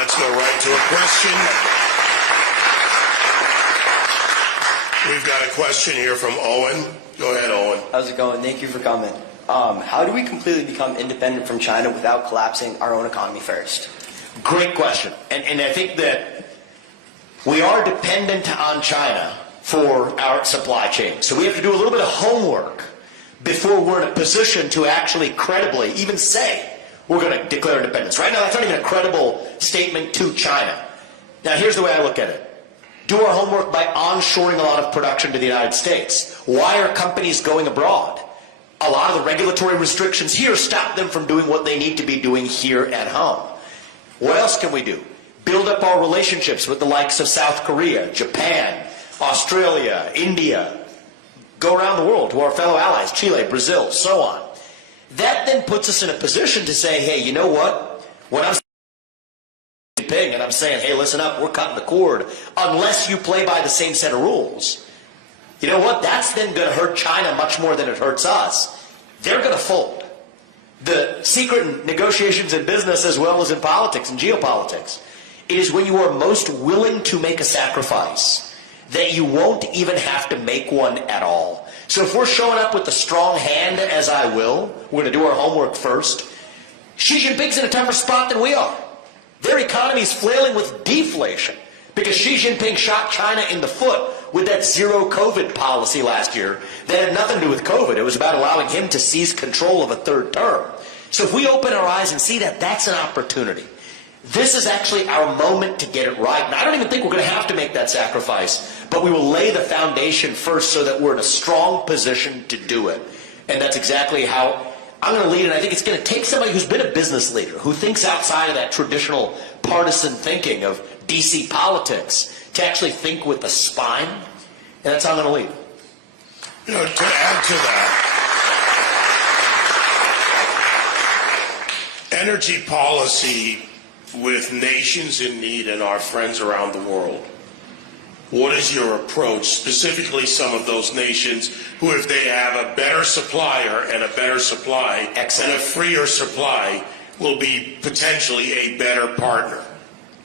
let's go right to a question. We've got a question here from Owen. Go ahead, Owen. How's it going? Thank you for coming. How do we completely become independent from China without collapsing our own economy first? Great question. And I think that we are dependent on China for our supply chain. So we have to do a little bit of homework before we're in a position to actually credibly even say we're going to declare independence. Right now, that's not even a credible statement to China. Now, here's the way I look at it. Do our homework by onshoring a lot of production to the United States. Why are companies going abroad? A lot of the regulatory restrictions here stop them from doing what they need to be doing here at home. What else can we do? Build up our relationships with the likes of South Korea, Japan, Australia, India. Go around the world to our fellow allies, Chile, Brazil, so on. That then puts us in a position to say, hey, you know what? When I'm Jinping and I'm saying, hey, listen up, we're cutting the cord unless you play by the same set of rules. You know what? That's then going to hurt China much more than it hurts us. They're going to fold. The secret in negotiations in business as well as in politics and geopolitics, it is when you are most willing to make a sacrifice that you won't even have to make one at all. So if we're showing up with a strong hand, as I will, we're going to do our homework first. Xi Jinping's in a tougher spot than we are. Their economy is flailing with deflation because Xi Jinping shot China in the foot with that zero COVID policy last year that had nothing to do with COVID. It was about allowing him to seize control of a third term. So if we open our eyes and see that, that's an opportunity. This is actually our moment to get it right. And I don't even think we're going to have to make that sacrifice, but we will lay the foundation first so that we're in a strong position to do it. And that's exactly how I'm going to lead. And I think it's going to take somebody who's been a business leader, who thinks outside of that traditional partisan thinking of DC politics, to actually think with a spine. And that's how I'm going to lead. You know, to add to that, energy policy with nations in need and our friends around the world. What is your approach, specifically some of those nations who, if they have a better supplier and a better supply and a freer supply, will be potentially a better partner?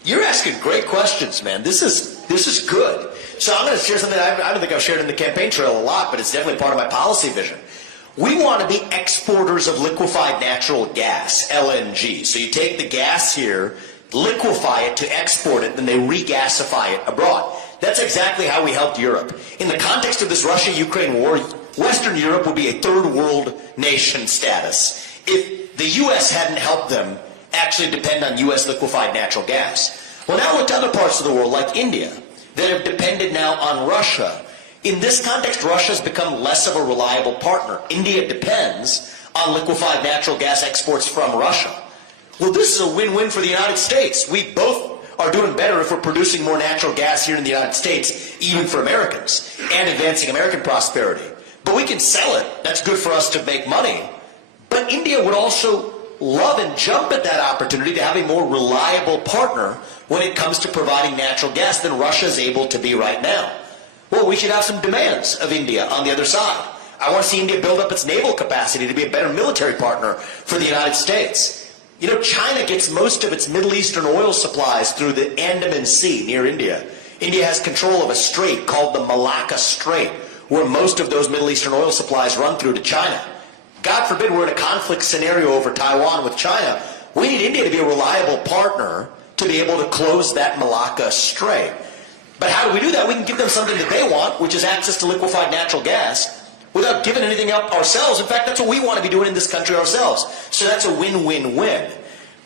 You're asking great questions, man. This is good. So I'm going to share something I don't think I've shared in the campaign trail a lot, but it's definitely part of my policy vision. We want to be exporters of liquefied natural gas, LNG. So you take the gas here, liquefy it to export it, then they regasify it abroad. That's exactly how we helped Europe. In the context of this Russia-Ukraine war, Western Europe would be a third world nation status if the U.S. hadn't helped them actually depend on U.S. liquefied natural gas. Well, now look to other parts of the world, like India, that have depended now on Russia. In this context, Russia has become less of a reliable partner. India depends on liquefied natural gas exports from Russia. Well, this is a win-win for the United States. We both are doing better if we're producing more natural gas here in the United States, even for Americans, and advancing American prosperity. But we can sell it. That's good for us to make money. But India would also love and jump at that opportunity to have a more reliable partner when it comes to providing natural gas than Russia is able to be right now. Well, we should have some demands of India on the other side. I want to see India build up its naval capacity to be a better military partner for the United States. You know, China gets most of its Middle Eastern oil supplies through the Andaman Sea near India. India has control of a strait called the Malacca Strait, where most of those Middle Eastern oil supplies run through to China. God forbid we're in a conflict scenario over Taiwan with China. We need India to be a reliable partner to be able to close that Malacca Strait. But how do we do that? We can give them something that they want, which is access to liquefied natural gas, without giving anything up ourselves. In fact, that's what we want to be doing in this country ourselves. So that's a win-win-win.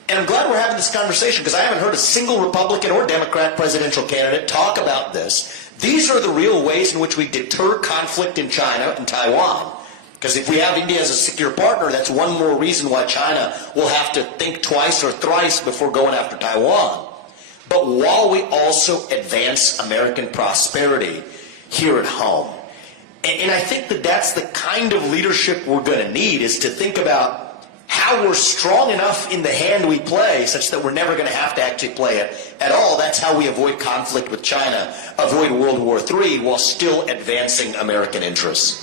And I'm glad we're having this conversation because I haven't heard a single Republican or Democrat presidential candidate talk about this. These are the real ways in which we deter conflict in China and Taiwan. Because if we have India as a secure partner, that's one more reason why China will have to think twice or thrice before going after Taiwan. But while we also advance American prosperity here at home. And I think that that's the kind of leadership we're going to need, is to think about how we're strong enough in the hand we play such that we're never going to have to actually play it at all. That's how we avoid conflict with China, avoid World War III while still advancing American interests.